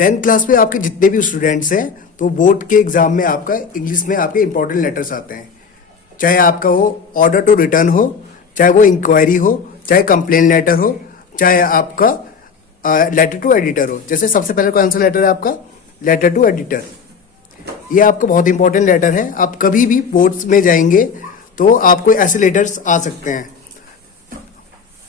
10th class में आपके जितने भी स्टूडेंट्स हैं तो बोर्ड के एग्जाम में आपका इंग्लिश में आपके इंपॉर्टेंट लेटर्स आते हैं, चाहे आपका वो ऑर्डर टू रिटर्न हो, चाहे वो इंक्वायरी हो, चाहे कंप्लेन लेटर हो, चाहे आपका लेटर टू एडिटर हो। जैसे सबसे पहले कौन सा लेटर है आपका, लेटर टू एडिटर। ये आपका बहुत इंपॉर्टेंट लेटर है। आप कभी भी बोर्ड्स में जाएंगे तो आपको ऐसे लेटर्स आ सकते हैं,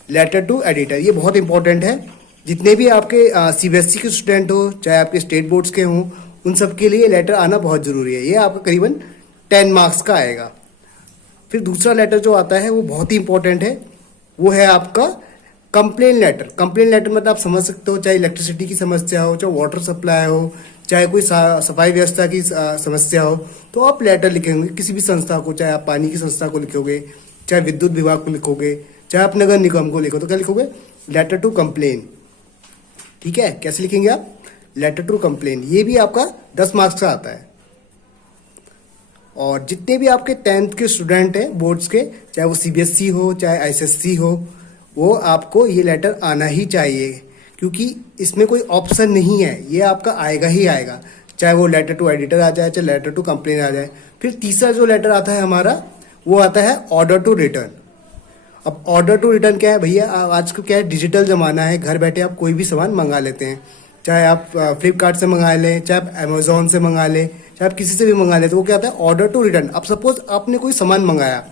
लेटर टू एडिटर। ये बहुत इंपॉर्टेंट है। जितने भी आपके सीबीएसई के स्टूडेंट हो, चाहे आपके स्टेट बोर्ड्स के हों, उन सब के लिए लेटर आना बहुत ज़रूरी है। ये आपका करीबन 10 मार्क्स का आएगा। फिर दूसरा लेटर जो आता है वो बहुत ही इंपॉर्टेंट है, वो है आपका कंप्लेन लेटर। कंप्लेन लेटर मतलब आप समझ सकते हो, चाहे इलेक्ट्रिसिटी की समस्या हो, चाहे वाटर सप्लाई हो, चाहे कोई सफाई व्यवस्था की समस्या हो, तो आप लेटर लिखेंगे किसी भी संस्था को। चाहे आप पानी की संस्था को लिखोगे, चाहे विद्युत विभाग को लिखोगे, चाहे आप नगर निगम को लिखो, तो क्या लिखोगे, लेटर टू कंप्लेन। ठीक है, कैसे लिखेंगे आप, लेटर टू कंप्लेन। ये भी आपका 10 मार्क्स का आता है। और जितने भी आपके 10th के स्टूडेंट हैं बोर्ड्स के, चाहे वो सीबीएसई हो, चाहे आईसीएसई हो, वो आपको ये लेटर आना ही चाहिए, क्योंकि इसमें कोई ऑप्शन नहीं है, ये आपका आएगा ही आएगा। चाहे वो लेटर टू एडिटर आ जाए, चाहे लेटर टू कंप्लेन आ जाए। फिर तीसरा जो लेटर आता है हमारा, वो आता है ऑर्डर टू रिटर्न। अब ऑर्डर टू रिटर्न क्या है भैया, आज को क्या है, डिजिटल ज़माना है, घर बैठे आप कोई भी सामान मंगा लेते हैं। चाहे आप फ्लिपकार्ट से मंगा लें, चाहे आप अमेजोन से मंगा लें, चाहे आप किसी से भी मंगा लें, तो वो क्या आता है, ऑर्डर टू रिटर्न। अब सपोज आपने कोई सामान मंगाया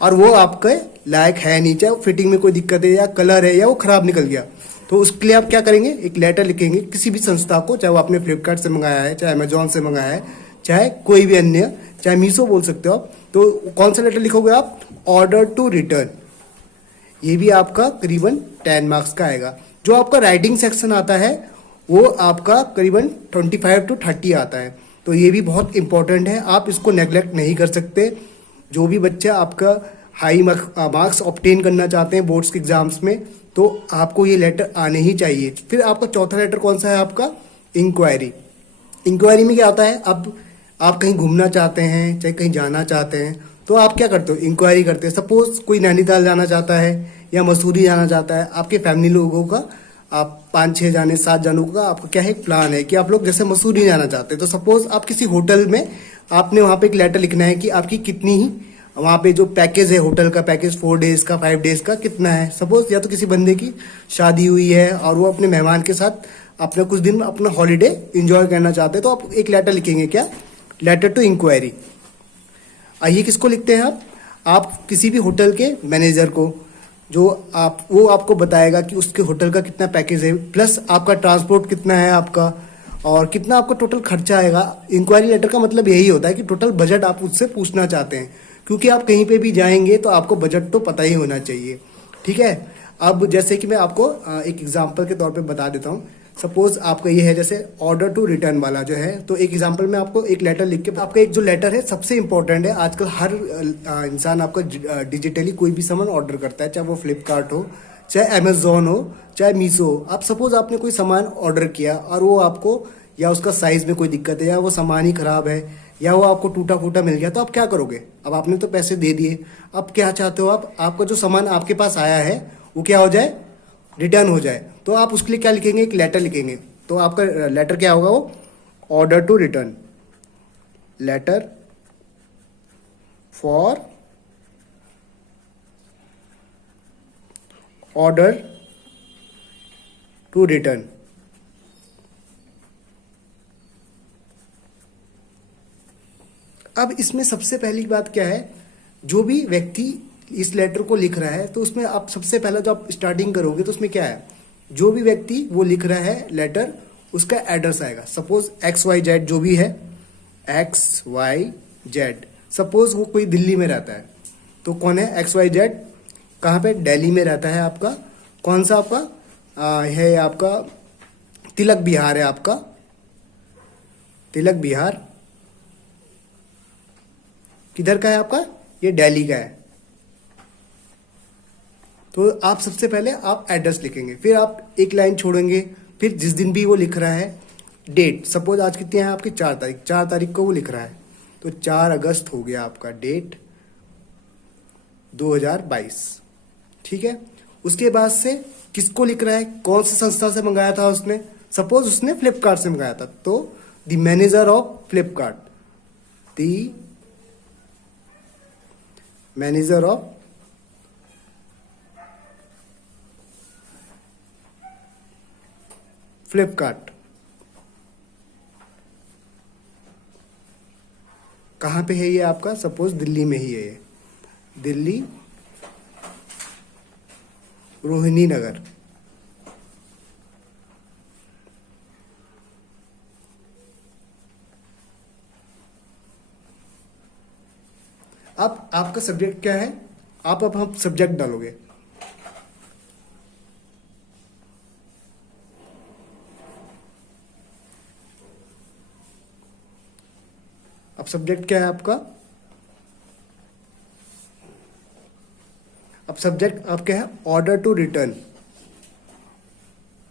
और वो आपके लायक है नहीं, चाहे फिटिंग में कोई दिक्कत है, या कलर है, या वो खराब निकल गया, तो उसके लिए आप क्या करेंगे, एक लेटर लिखेंगे किसी भी संस्था को, चाहे वो आपने फ्लिपकार्ट से मंगाया है, चाहे अमेजोन से मंगाया है, चाहे कोई भी अन्य, चाहे मीशो बोल सकते हो आप। तो कौन सा लेटर लिखोगे आप, ऑर्डर टू रिटर्न। ये भी आपका करीबन 10 मार्क्स का आएगा। जो आपका राइटिंग सेक्शन आता है वो आपका करीबन 25 to 30 आता है। तो ये भी बहुत इंपॉर्टेंट है, आप इसको नेग्लेक्ट नहीं कर सकते। जो भी बच्चा आपका हाई मार्क्स ऑब्टेन करना चाहते हैं बोर्ड्स के एग्जाम्स में, तो आपको ये लेटर आने ही चाहिए। फिर आपका चौथा लेटर कौन सा है आपका, इंक्वायरी। इंक्वायरी में क्या आता है, अब आप कहीं घूमना चाहते हैं, चाहे कहीं जाना चाहते हैं, तो आप क्या करते हो, इंक्वायरी करते हैं। सपोज कोई नैनीताल जाना चाहता है या मसूरी जाना चाहता है, आपके फैमिली लोगों का, आप 5-6 जाने 7 जानों का आपका क्या है, एक प्लान है कि आप लोग जैसे मसूरी जाना चाहते हैं। तो सपोज आप किसी होटल में, आपने वहाँ पे एक लेटर लिखना है कि आपकी कितनी ही वहाँ पे जो पैकेज है, होटल का पैकेज 4 डेज का, 5 डेज का कितना है। सपोज या तो किसी बंदे की शादी हुई है और वो अपने मेहमान के साथ अपना कुछ दिन अपना हॉलीडे इंजॉय करना चाहते हैं, तो आप एक लेटर लिखेंगे, क्या, लेटर टू इंक्वायरी। आइए किसको लिखते हैं आप किसी भी होटल के मैनेजर को, जो वो आपको बताएगा कि उसके होटल का कितना पैकेज है, प्लस आपका ट्रांसपोर्ट कितना है आपका, और कितना आपका टोटल खर्चा आएगा। इंक्वायरी लेटर का मतलब यही होता है कि टोटल बजट आप उससे पूछना चाहते हैं, क्योंकि आप कहीं पे भी जाएंगे तो आपको बजट तो पता ही होना चाहिए। ठीक है, अब जैसे कि मैं आपको एक एग्जाम्पल के तौर पर बता देता हूँ। सपोज आपका ये है जैसे ऑर्डर टू रिटर्न वाला जो है, तो एक एग्जांपल में आपको एक लेटर लिख के, आपका एक जो लेटर है सबसे इंपॉर्टेंट है। आजकल हर इंसान आपका डिजिटली कोई भी सामान ऑर्डर करता है, चाहे वो फ्लिपकार्ट हो, चाहे अमेजोन हो, चाहे मीशो हो। आप सपोज आपने कोई सामान ऑर्डर किया और वो आपको, या उसका साइज में कोई दिक्कत है, या वो सामान ही खराब है, या वो आपको टूटा फूटा मिल गया, तो आप क्या करोगे। अब आपने तो पैसे दे दिए, अब क्या चाहते हो आप, आपका जो सामान आपके पास आया है वो क्या हो जाए, रिटर्न हो जाए। तो आप उसके लिए क्या लिखेंगे, एक लेटर लिखेंगे। तो आपका लेटर क्या होगा, वो order to return, letter for order to return. अब इसमें सबसे पहली बात क्या है, जो भी व्यक्ति इस लेटर को लिख रहा है, तो उसमें आप सबसे पहला जो आप स्टार्टिंग करोगे, तो उसमें क्या है, जो भी व्यक्ति वो लिख रहा है लेटर, उसका एड्रेस आएगा। सपोज XYZ जो भी है, XYZ, सपोज वो कोई दिल्ली में रहता है, तो कौन है XYZ, कहाँ पे, दिल्ली में रहता है आपका। कौन सा आपका है, आपका तिलक बिहार है, आपका तिलक बिहार किधर का है आपका, ये दिल्ली का है। तो आप सबसे पहले आप एड्रेस लिखेंगे, फिर आप एक लाइन छोड़ेंगे, फिर जिस दिन भी वो लिख रहा है डेट, सपोज आज कितनी है आपकी, 4 तारीख, 4 तारीख को वो लिख रहा है, तो 4 अगस्त हो गया आपका डेट 2022। ठीक है, उसके बाद से किसको लिख रहा है, कौन सी संस्था से मंगाया था उसने, सपोज उसने फ्लिपकार्ट से मंगाया था, तो the manager of Flipkart, the manager of Flipkart. कहाँ पे है ये आपका? सपोज दिल्ली में ही है ये, दिल्ली रोहिणी नगर। अब आपका सब्जेक्ट क्या है? आप अब सब्जेक्ट डालोगे। अब सब्जेक्ट क्या है आपका? अब सब्जेक्ट आप क्या है? Order to return,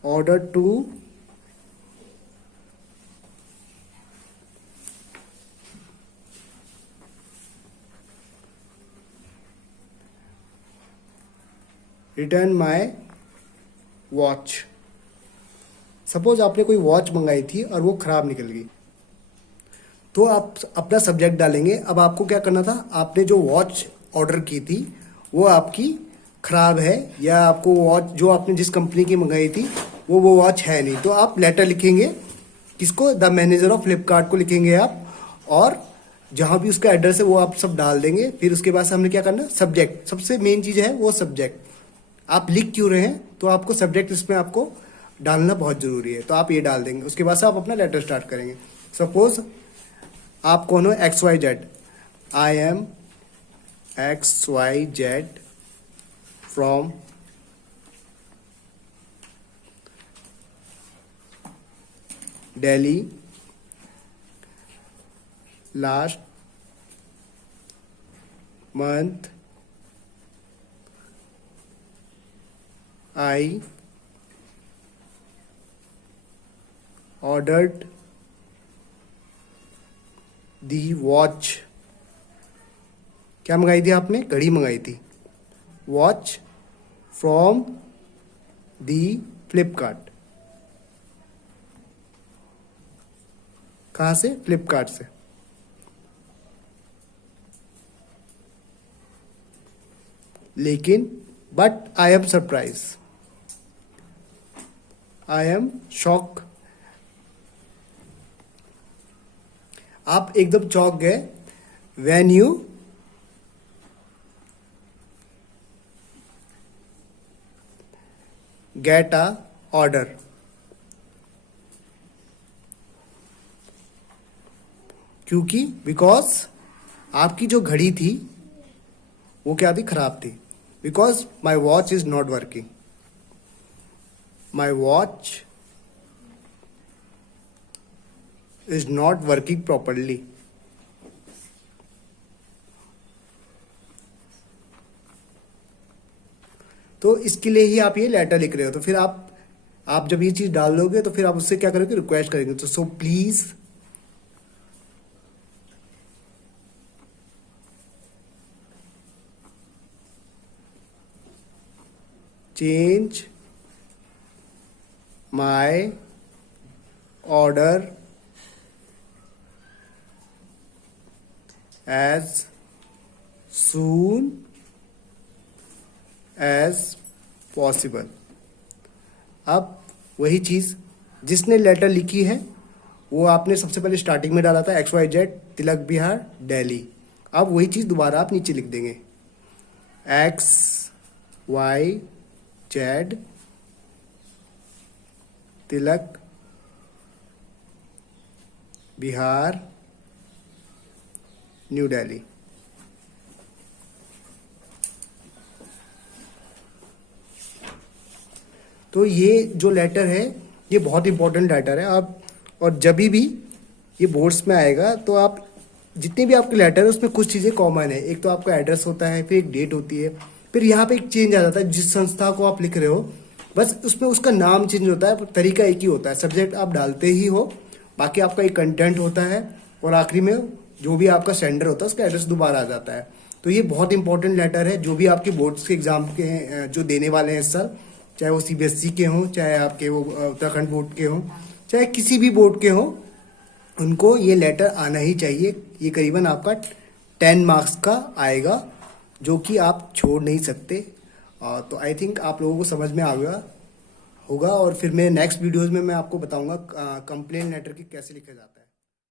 order to return my watch. Suppose आपने कोई वॉच मंगाई थी और वो खराब निकल गई, तो आप अपना सब्जेक्ट डालेंगे। अब आपको क्या करना था? आपने जो वॉच ऑर्डर की थी वो आपकी खराब है, या आपको वॉच जो आपने जिस कंपनी की मंगाई थी वो वॉच है नहीं, तो आप लेटर लिखेंगे। किसको? द मैनेजर ऑफ फ्लिपकार्ट को लिखेंगे आप, और जहां भी उसका एड्रेस है वो आप सब डाल देंगे। फिर उसके बाद हमने क्या करना? सब्जेक्ट, सबसे मेन चीज है वो सब्जेक्ट। आप लिख क्यों रहे हैं? तो आपको सब्जेक्ट इसमें आपको डालना बहुत जरूरी है, तो आप ये डाल देंगे। उसके बाद से आप अपना लेटर स्टार्ट करेंगे। सपोज आप कौन हो? XYZ, I am XYZ from Delhi, last month I ordered the watch। क्या मंगाई थी आपने? घड़ी मंगाई थी। Watch from the Flipkart. कहाँ से? फ्लिपकार्ट से। लेकिन but I am surprise, I am shock. आप एकदम चौंक गए when you get a order. क्योंकि बिकॉज आपकी जो घड़ी थी वो क्या थी? खराब थी। Because my watch is not working, my watch is not working properly। तो इसके लिए ही आप ये लेटर लिख रहे हो। तो फिर आप जब ये चीज डाल दोगे तो फिर आप उससे क्या करोगे? रिक्वेस्ट करेंगे। तो so please change my order as soon as possible। अब वही चीज़ जिसने लेटर लिखी है वो आपने सबसे पहले स्टार्टिंग में डाला था, XYZ तिलक बिहार दिल्ली। अब वही चीज़ दोबारा आप नीचे लिख देंगे, XYZ तिलक बिहार न्यू दिल्ली। तो ये जो लेटर है ये बहुत इंपॉर्टेंट लेटर है। आप और जब भी ये बोर्ड्स में आएगा तो आप जितने भी आपके लेटर है उसमें कुछ चीज़ें कॉमन है। एक तो आपका एड्रेस होता है, फिर एक डेट होती है, फिर यहाँ पे एक चेंज आ जाता है। जिस संस्था को आप लिख रहे हो बस उसमें उसका नाम चेंज होता है, तरीका एक ही होता है। सब्जेक्ट आप डालते ही हो, बाकी आपका एक कंटेंट होता है, और आखिरी में जो भी आपका सेंडर होता है उसका एड्रेस दोबारा आ जाता है। तो ये बहुत इंपॉर्टेंट लेटर है जो भी आपके बोर्ड्स के एग्जाम के जो देने वाले हैं इस साल, चाहे वो सीबीएसई के हों, चाहे आपके वो उत्तराखंड बोर्ड के हों, चाहे किसी भी बोर्ड के हों, उनको ये लेटर आना ही चाहिए। ये करीबन आपका 10 मार्क्स का आएगा, जो कि आप छोड़ नहीं सकते। तो आई थिंक आप लोगों को समझ में आ गया होगा। और फिर मैं नेक्स्ट वीडियोज़ में मैं आपको बताऊंगा कंप्लेन लेटर की कैसे लिखा जाता है।